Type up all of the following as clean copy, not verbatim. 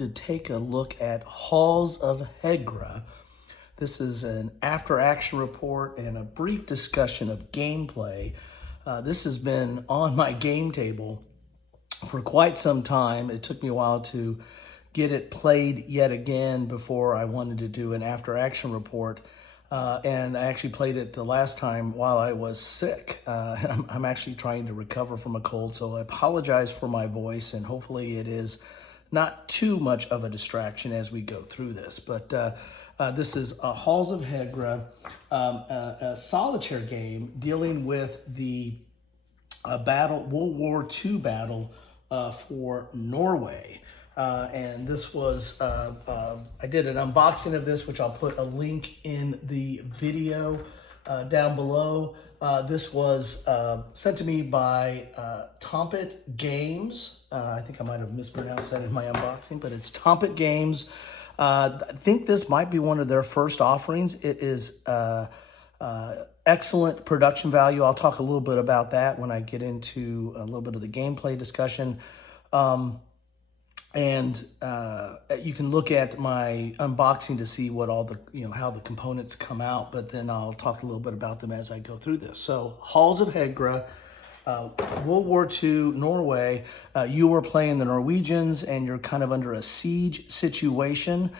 to take a look at Halls of Hegra. This is an after-action report and a brief discussion of gameplay. This has been on my game table for quite some time. It took me a while to get it played yet again before I wanted to do an after-action report. And I actually played it the last time while I was sick. I'm actually trying to recover from a cold, so I apologize for my voice, and hopefully it is not too much of a distraction as we go through this. But this is Halls of Hegra, a solitaire game dealing with the World War II battle for Norway. And this was, I did an unboxing of this, which I'll put a link in the video down below. This was sent to me by Tompet Games. I think I might have mispronounced that in my unboxing, but it's Tompet Games. I think this might be one of their first offerings. It is excellent production value. I'll talk a little bit about that when I get into a little bit of the gameplay discussion. And you can look at my unboxing to see what all the, how the components come out, but then I'll talk a little bit about them as I go through this. So Halls of Hegra, World War II, Norway. You were playing the Norwegians and you're kind of under a siege situation.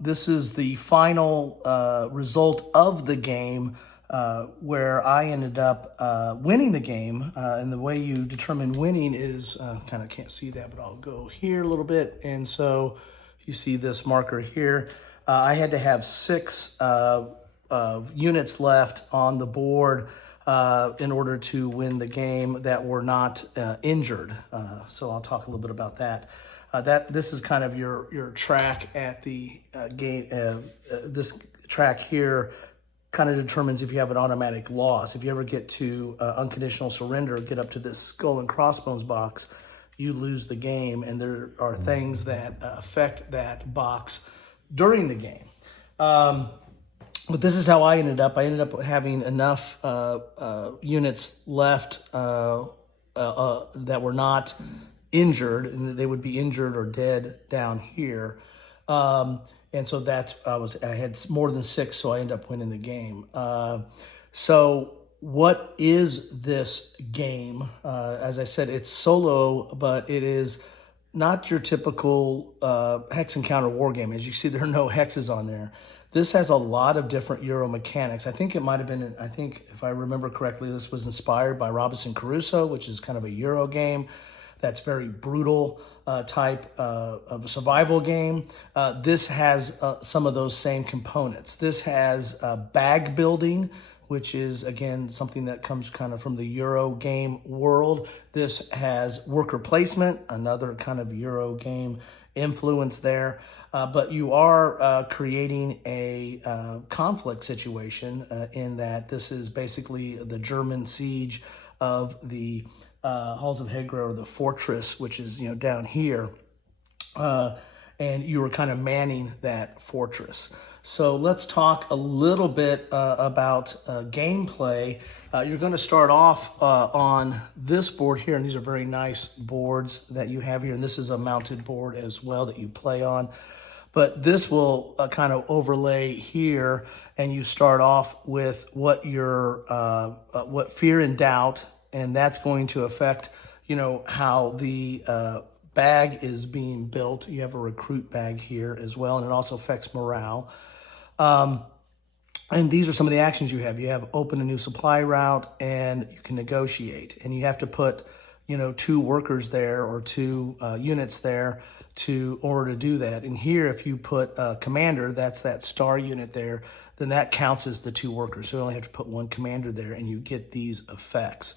This is the final result of the game, where I ended up winning the game. And the way you determine winning is, kind of can't see that, but I'll go here a little bit. And so you see this marker here. I had to have 6 units left on the board in order to win the game that were not injured. So I'll talk a little bit about that. This is kind of your track at the game. This track here kind of determines if you have an automatic loss. If you ever get to unconditional surrender, get up to this skull and crossbones box, you lose the game, and there are things that affect that box during the game. But this is how I ended up. I ended up having enough units left that were not injured, and they would be injured or dead down here. And so I had more than 6, so I ended up winning the game. So what is this game? As I said, it's solo, but it is not your typical hex encounter war game. As you see, there are no hexes on there. This has a lot of different Euro mechanics. I think it might have been, if I remember correctly, this was inspired by Robinson Crusoe, which is kind of a Euro game that's very brutal type of a survival game. This has some of those same components. This has bag building, which is, again, something that comes kind of from the Euro game world. This has worker placement, another kind of Euro game influence there. But you are creating a conflict situation in that this is basically the German siege of the Halls of Hegra, or the fortress, which is down here, and you were kind of manning that fortress. So let's talk a little bit about gameplay. You're going to start off on this board here, and these are very nice boards that you have here, and this is a mounted board as well that you play on. But this will kind of overlay here, and you start off with what fear and doubt, and that's going to affect, how the bag is being built. You have a recruit bag here as well, and it also affects morale. And these are some of the actions you have. You have open a new supply route, and you can negotiate, and you have to put 2 workers there, or 2 units there in order to do that. And here, if you put a commander, that's that star unit there, then that counts as the 2 workers. So you only have to put 1 commander there, and you get these effects.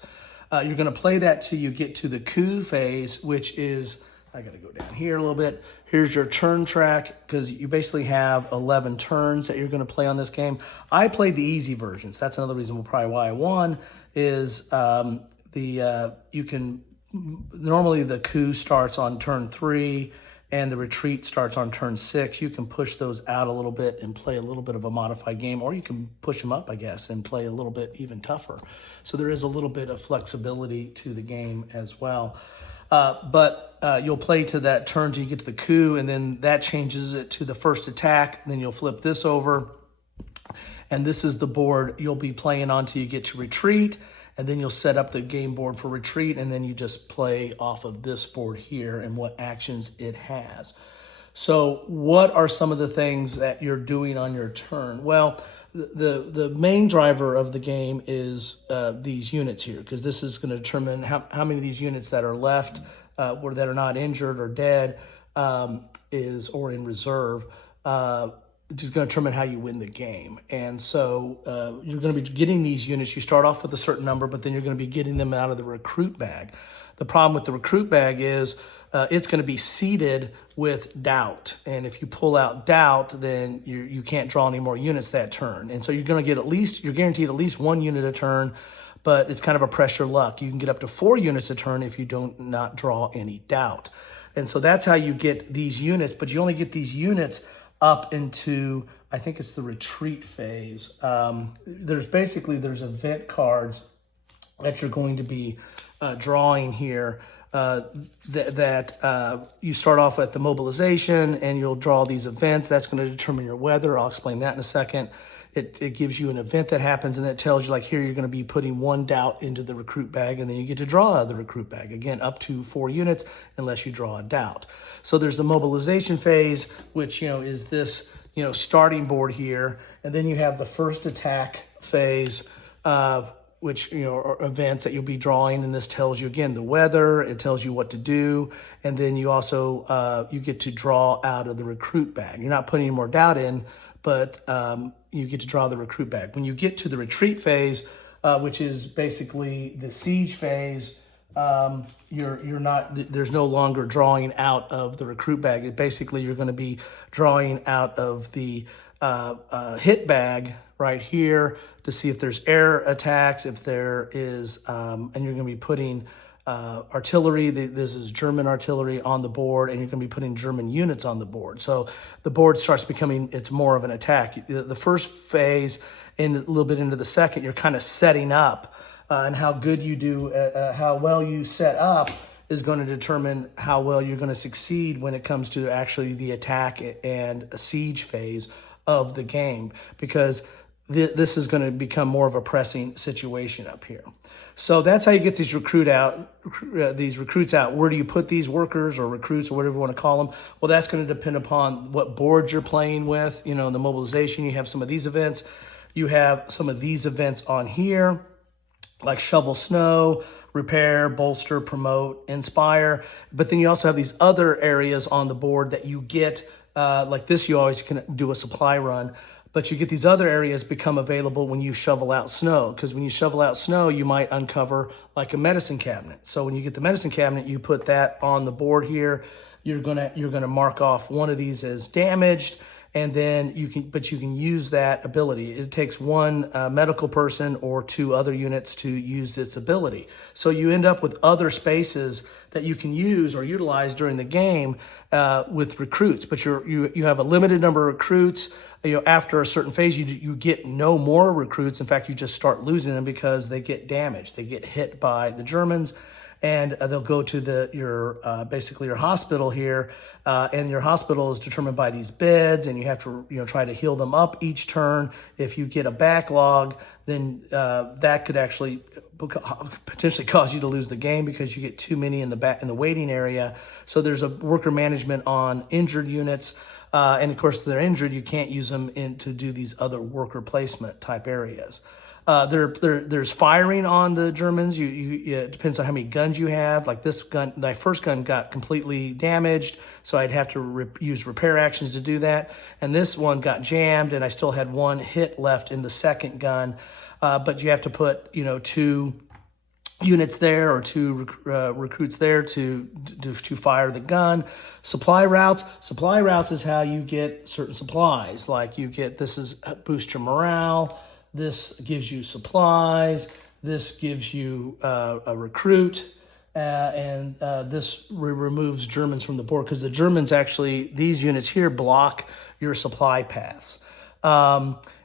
You're going to play that till you get to the coup phase, which is, I got to go down here a little bit. Here's your turn track, because you basically have 11 turns that you're going to play on this game. I played the easy versions. That's another reason probably why I won, is normally the coup starts on turn 3, and the retreat starts on turn 6. You can push those out a little bit and play a little bit of a modified game, or you can push them up, I guess, and play a little bit even tougher. So there is a little bit of flexibility to the game as well. But you'll play to that turn till you get to the coup, and then that changes it to the first attack. Then you'll flip this over, and this is the board you'll be playing on till you get to retreat, and then you'll set up the game board for retreat, and then you just play off of this board here and what actions it has. So what are some of the things that you're doing on your turn? Well, the main driver of the game is these units here, because this is going to determine how many of these units that are left or that are not injured or dead or in reserve, which is going to determine how you win the game. And so you're going to be getting these units. You start off with a certain number, but then you're going to be getting them out of the recruit bag. The problem with the recruit bag is it's going to be seeded with doubt. And if you pull out doubt, then you can't draw any more units that turn. And so you're going to get you're guaranteed at least 1 unit a turn, but it's kind of a pressure luck. You can get up to 4 units a turn if you not draw any doubt. And so that's how you get these units, but you only get these units up into, I think it's the retreat phase. There's event cards that you're going to be drawing here that you start off at the mobilization, and you'll draw these events. That's going to determine your weather. I'll explain that in a second. It gives you an event that happens, and that tells you, like, here you're going to be putting 1 doubt into the recruit bag, and then you get to draw out of the recruit bag. Again, up to 4 units unless you draw a doubt. So there's the mobilization phase, which is this starting board here, and then you have the first attack phase, which are events that you'll be drawing, and this tells you, again, the weather. It tells you what to do, and then you also you get to draw out of the recruit bag. You're not putting any more doubt in, but you get to draw the recruit bag. When you get to the retreat phase, which is basically the siege phase, there's no longer drawing out of the recruit bag. Basically, you're going to be drawing out of the hit bag right here to see if there's air attacks, if there is, and you're going to be putting artillery. This is German artillery on the board, and you're going to be putting German units on the board. So the board starts becoming, it's more of an attack. The first phase and a little bit into the second, you're kind of setting up, and how good you do, how well you set up is going to determine how well you're going to succeed when it comes to actually the attack and a siege phase of the game, because this is going to become more of a pressing situation up here. So that's how you get these recruits out. Where do you put these workers or recruits or whatever you want to call them? Well, that's going to depend upon what board you're playing with. In the mobilization, you have some of these events. You have some of these events on here, like shovel snow, repair, bolster, promote, inspire. But then you also have these other areas on the board that you get, like this, you always can do a supply run. But you get these other areas become available when you shovel out snow, because when you shovel out snow, you might uncover like a medicine cabinet. So when you get the medicine cabinet, you put that on the board here. You're gonna mark off one of these as damaged, and then you can use that ability. It takes 1 medical person or 2 other units to use this ability. So you end up with other spaces that you can use or utilize during the game with recruits. But you have a limited number of recruits. After a certain phase, you get no more recruits. In fact, you just start losing them because they get damaged. They get hit by the Germans, and they'll go to basically your hospital here, and your hospital is determined by these beds, and you have to try to heal them up each turn. If you get a backlog, then that could actually potentially cause you to lose the game because you get too many in the waiting area. So there's a worker management on injured units. And of course, if they're injured, you can't use them to do these other worker placement type areas. There's firing on the Germans. It depends on how many guns you have. Like this gun, my first gun got completely damaged, so I'd have to use repair actions to do that. And this one got jammed, and I still had 1 hit left in the second gun. But you have to put 2 units there or 2 recruits there to fire the gun. Supply routes is how you get certain supplies. Like this is boost your morale. This gives you supplies. This gives you a recruit. And this removes Germans from the board, because the Germans actually, these units here block your supply paths.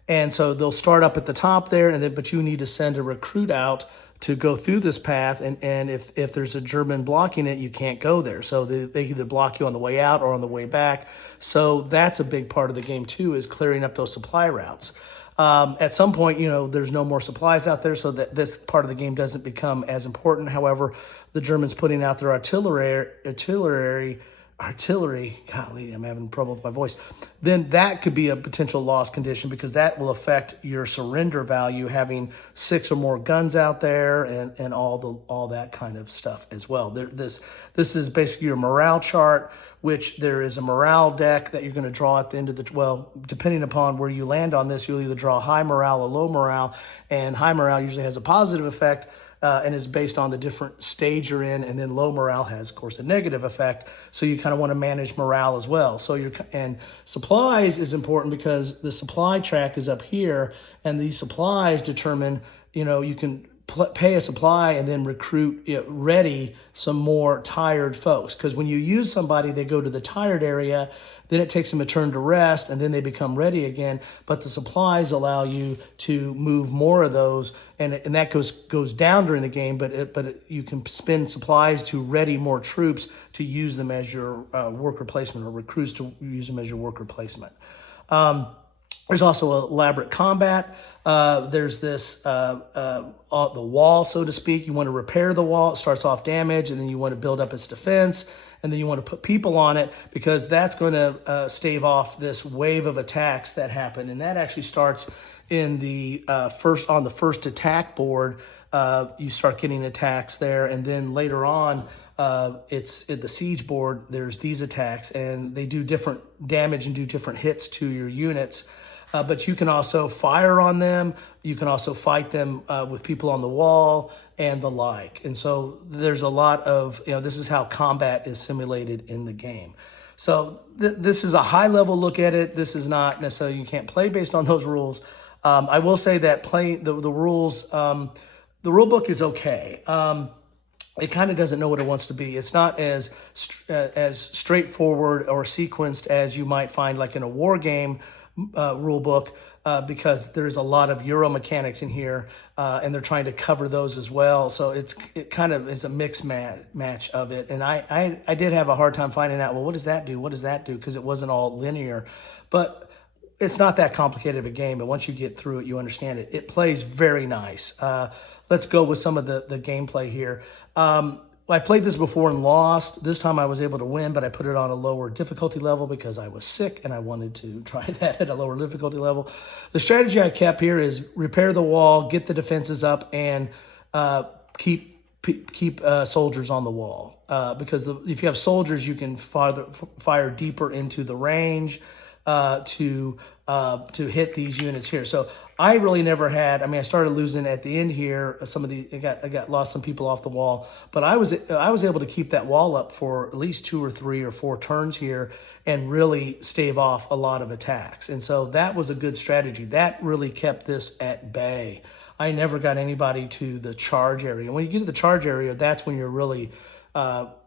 And so they'll start up at the top there, but you need to send a recruit out to go through this path, and if there's a German blocking it, you can't go there. So they either block you on the way out or on the way back. So that's a big part of the game too, is clearing up those supply routes. At some point, there's no more supplies out there, so that this part of the game doesn't become as important. However, the Germans putting out their artillery, golly, I'm having trouble with my voice, then that could be a potential loss condition, because that will affect your surrender value, having 6 or more guns out there, and all that kind of stuff as well. This is basically your morale chart, which there is a morale deck that you're going to draw at the end of depending upon where you land on this, you'll either draw high morale or low morale, and high morale usually has a positive effect, and is based on the different stage you're in, and then low morale has, of course, a negative effect. So you kind of want to manage morale as well. And supplies is important, because the supply track is up here, and these supplies determine, you can pay a supply and then recruit, ready some more tired folks. Because when you use somebody, they go to the tired area, then it takes them a turn to rest, and then they become ready again. But the supplies allow you to move more of those, and that goes down during the game. But you can spend supplies to ready more troops to use them as your work replacement, or recruits to use them as your work replacement. There's also elaborate combat. There's this, the wall, so to speak. You want to repair the wall. It starts off damage, and then you want to build up its defense, and then you want to put people on it, because that's going to stave off this wave of attacks that happen. And that actually starts in the on the first attack board. You start getting attacks there, and then later on, it's at the siege board, there's these attacks, and they do different damage and do different hits to your units. But you can also fire on them. You can also fight them with people on the wall and the like. And so there's a lot of, this is how combat is simulated in the game. So this is a high level look at it. This is not necessarily, you can't play based on those rules. I will say that the rules, the rule book is okay. It kind of doesn't know what it wants to be. It's not as straightforward or sequenced as you might find like in a war game rule book, because there's a lot of Euro mechanics in here, and they're trying to cover those as well. So it kind of is a mixed match of it. And I did have a hard time finding out, well, what does that do? What does that do? Because it wasn't all linear. But it's not that complicated of a game, but once you get through it, you understand it. It plays very nice. Let's go with some of the gameplay here. I played this before and lost. This time I was able to win, but I put it on a lower difficulty level because I was sick and I wanted to try that at a lower difficulty level. The strategy I kept here is repair the wall, get the defenses up, and keep soldiers on the wall. Because if you have soldiers, you can fire deeper into the range to hit these units here. So I really never had, I started losing at the end here. I lost some people off the wall, but I was able to keep that wall up for at least 2 or 3 or 4 turns here and really stave off a lot of attacks. And so that was a good strategy. That really kept this at bay. I never got anybody to the charge area. When you get to the charge area, that's when you're really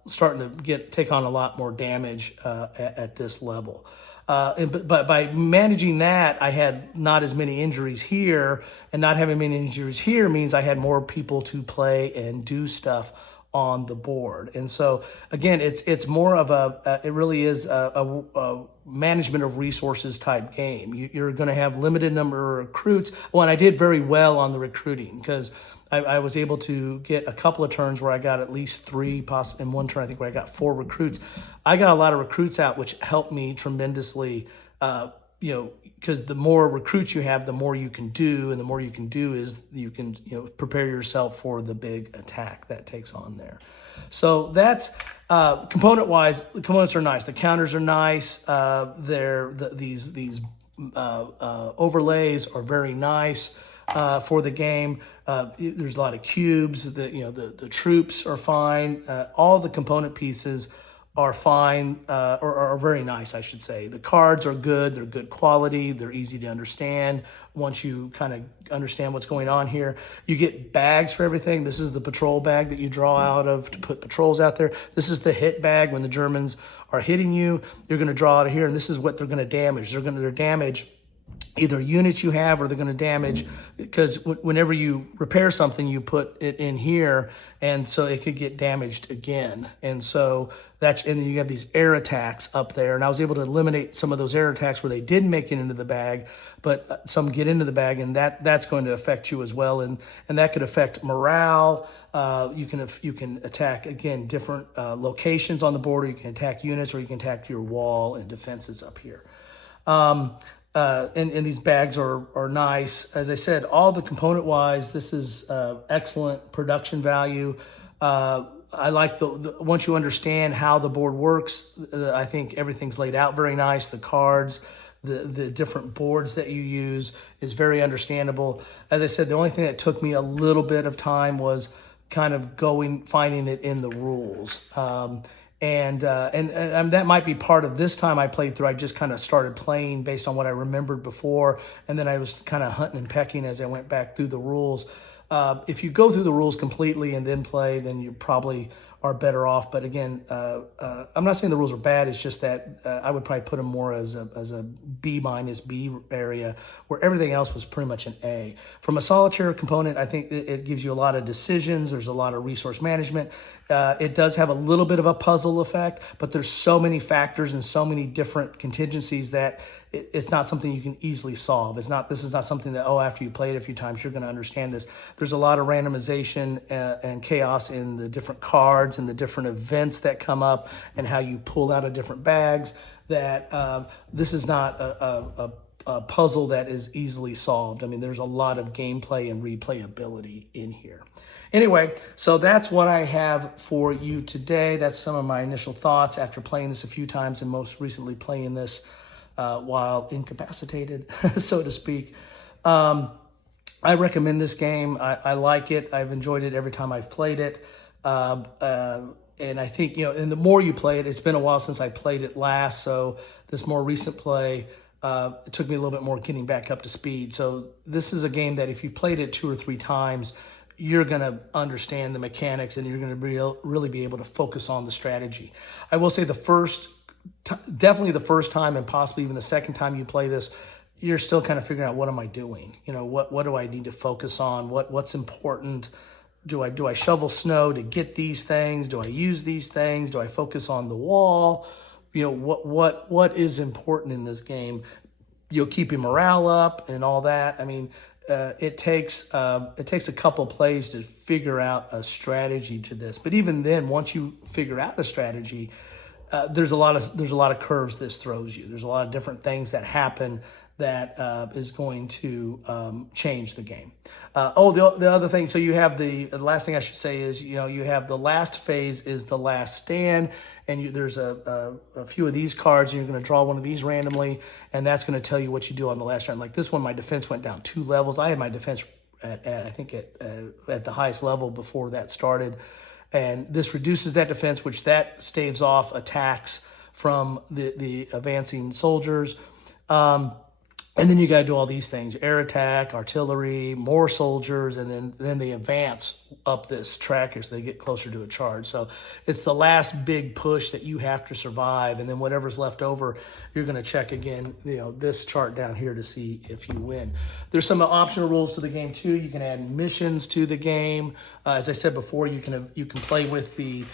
starting to take on a lot more damage at this level. But by managing that, I had not as many injuries here, and not having many injuries here means I had more people to play and do stuff on the board. And so again, it's more of it really is a management of resources type game. You're going to have limited number of recruits. Well, and I did very well on the recruiting because I was able to get a couple of turns where I got at least 3, possibly in one turn, I think, where I got 4 recruits. I got a lot of recruits out, which helped me tremendously, because the more recruits you have, the more you can do. And the more you can do is you can, prepare yourself for the big attack that takes on there. So that's, component-wise, the components are nice. The counters are nice. These overlays are very nice. For the game, there's a lot of cubes. The troops are fine. All the component pieces are fine, or are very nice, I should say. The cards are good. They're good quality. They're easy to understand. Once you kind of understand what's going on here, you get bags for everything. This is the patrol bag that you draw out of to put patrols out there. This is the hit bag. When the Germans are hitting you, you're going to draw out of here, and this is what they're going to damage. Their damage either units you have or they're going to damage, because whenever you repair something, you put it in here, and so it could get damaged again. And so and then you have these air attacks up there, and I was able to eliminate some of those air attacks where they didn't make it into the bag, but some get into the bag, and that's going to affect you as well, and that could affect morale. You can attack, again, different locations on the board, or you can attack units, or you can attack your wall and defenses up here. And these bags are nice. As I said, all the component wise, this is excellent production value. I like once you understand how the board works, I think everything's laid out very nice. The cards, the different boards that you use is very understandable. As I said, the only thing that took me a little bit of time was kind of finding it in the rules. And that might be part of this time I played through. I just kind of started playing based on what I remembered before, and then I was kind of hunting and pecking as I went back through the rules. If you go through the rules completely and then play, then you probably are better off. But again, I'm not saying the rules are bad. It's just that I would probably put them more as a B- B area, where everything else was pretty much an A. From a solitaire component, I think it gives you a lot of decisions. There's a lot of resource management. It does have a little bit of a puzzle effect, but there's so many factors and so many different contingencies that it's not something you can easily solve. This is not something that, after you play it a few times, you're going to understand this. There's a lot of randomization and chaos in the different cards and the different events that come up and how you pull out of different bags, that this is not a puzzle that is easily solved. I mean, there's a lot of gameplay and replayability in here. Anyway, so that's what I have for you today. That's some of my initial thoughts after playing this a few times, and most recently playing this while incapacitated, so to speak. I recommend this game. I like it. I've enjoyed it every time I've played it. And I think, and the more you play it, it's been a while since I played it last, so this more recent play, it took me a little bit more getting back up to speed. So this is a game that if you played it 2 or 3 times, you're going to understand the mechanics, and you're going to really be able to focus on the strategy. I will say definitely the first time, and possibly even the second time you play this, you're still kind of figuring out, what am I doing? What do I need to focus on? What's important? Do I shovel snow to get these things? Do I use these things? Do I focus on the wall? What is important in this game? Keeping morale up and all that. I mean, it takes a couple of plays to figure out a strategy to this. But even then, once you figure out a strategy, there's a lot of curves this throws you. There's a lot of different things that happen that is going to change the game. The other thing, so you have the last thing I should say is, you have the last phase is the last stand, and there's a few of these cards, and you're going to draw one of these randomly, and that's going to tell you what you do on the last round. Like this one, my defense went down 2 levels. I had my defense at the highest level before that started, and this reduces that defense, which that staves off attacks from the advancing soldiers. And then you got to do all these things: air attack, artillery, more soldiers, and then they advance up this track as they get closer to a charge. So it's the last big push that you have to survive, and then whatever's left over, you're going to check again, this chart down here to see if you win. There's some optional rules to the game too. You can add missions to the game. As I said before, you can play with the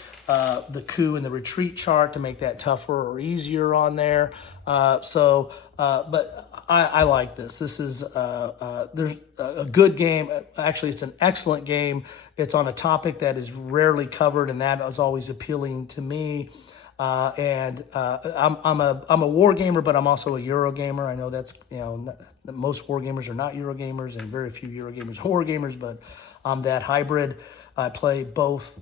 coup and the retreat chart to make that tougher or easier on there. But I like this. This is there's a good game. Actually, it's an excellent game. It's on a topic that is rarely covered, and that is always appealing to me. I'm a war gamer, but I'm also a Euro gamer. I know that's most war gamers are not Euro gamers, and very few Euro gamers are war gamers. But I'm that hybrid. I play both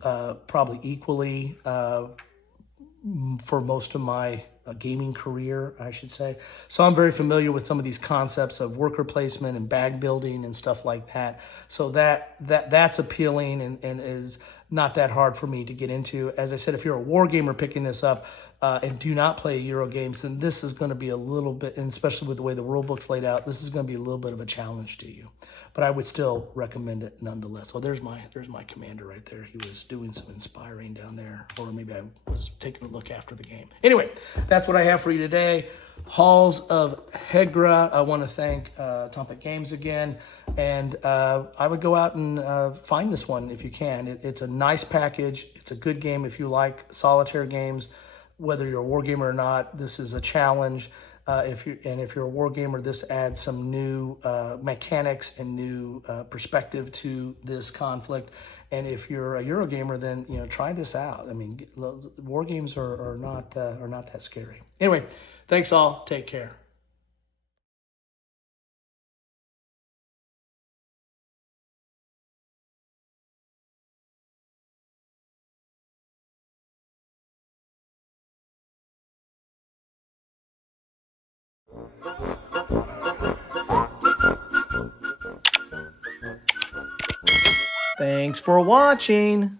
probably equally for most of my gaming career, I should say. So I'm very familiar with some of these concepts of worker placement and bag building and stuff like that. So that's appealing and is not that hard for me to get into. As I said, if you're a war gamer picking this up and do not play Euro games, then this is going to be a little bit, and especially with the way the rule book's laid out, this is going to be a little bit of a challenge to you. But I would still recommend it nonetheless. So there's my commander right there. He was doing some inspiring down there, or maybe I was taking a look after the game. Anyway, that's what I have for you today. Halls of Hegra. I want to thank Tompet Games again, and I would go out and find this one if you can. It's a nice package. It's a good game if you like solitaire games. Whether you're a war gamer or not, this is a challenge. If you're a war gamer, this adds some new mechanics and new perspective to this conflict. And if you're a Euro gamer, then try this out. I mean, war games are not that scary. Anyway, thanks all. Take care. Thanks for watching.